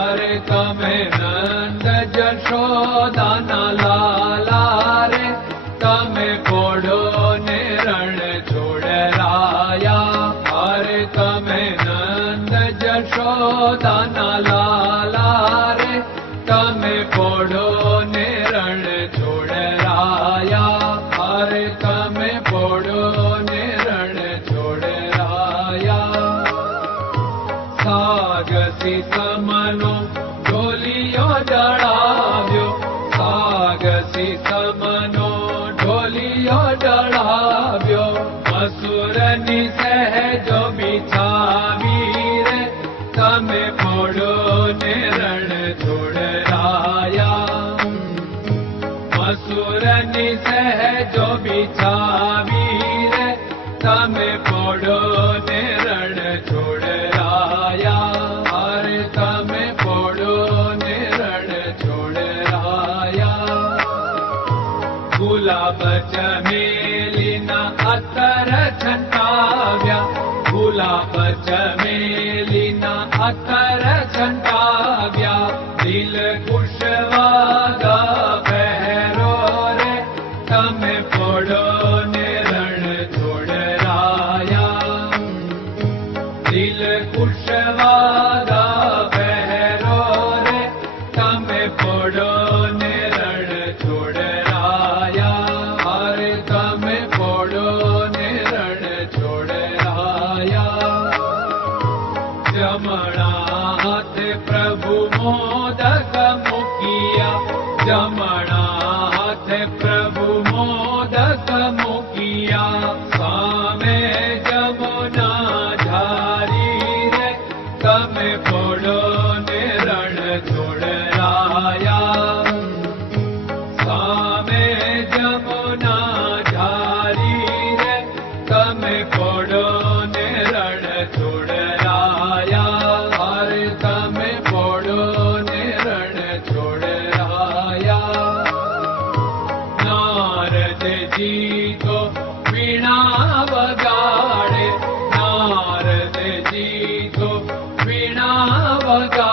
रे तमे नंद जशोदा लाला रे। तमे पोड़ो ने रण छोड़ राया। हरे तमे नंद जशोदा लाला रे। तमे पोड़ो सीत मनो ढोलियो डढ़ाव्यो असुर निसह जो बिछावीर तमे पोड़ो ने रण छोड़ाया असुर निसह जो बिछावीर तमे पोड़ो ने भुला जलिना अतर चण् भुला जलिना अतर चाव्या Rama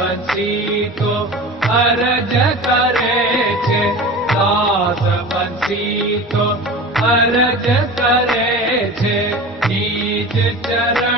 ी फरज करे मीतु फरज करे चर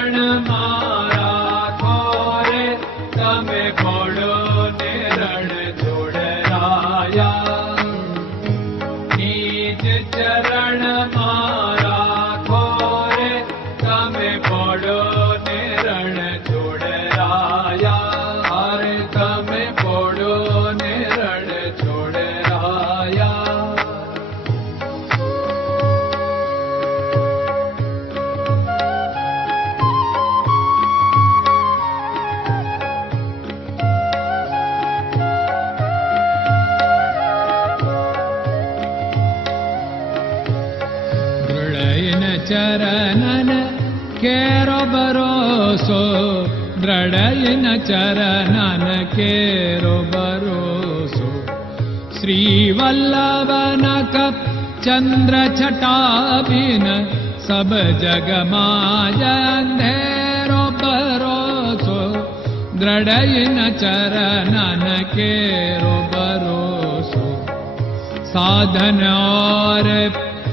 चरणन केरो भरोसो द्रडयन चरणन केरो भरोसो श्रीवल्लभ चन्द्र छटाभि सब जगमाजेरो भरोसो द्रडयन चरणन केरो भरोसो साधन और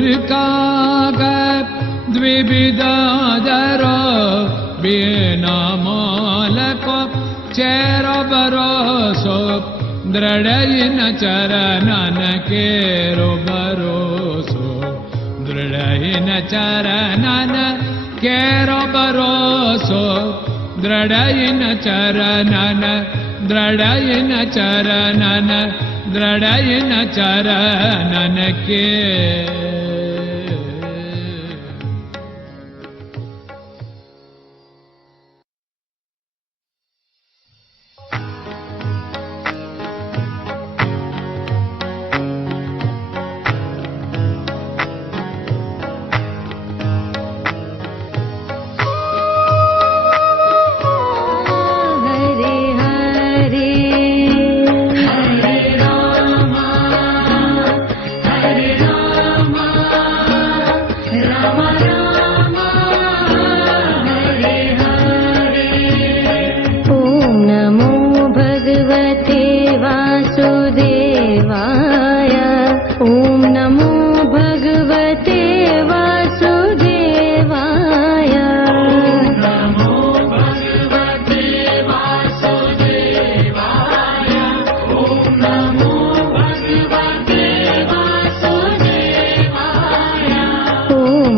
कै सूर्य का द्विविदादर बिना मालक चेर बरोसो दृढयिन चरणन केरो दृढयिन चरणन केरो दृढयिन चरणन दृढयिन चरणन दृढयिन चरणन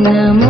नमो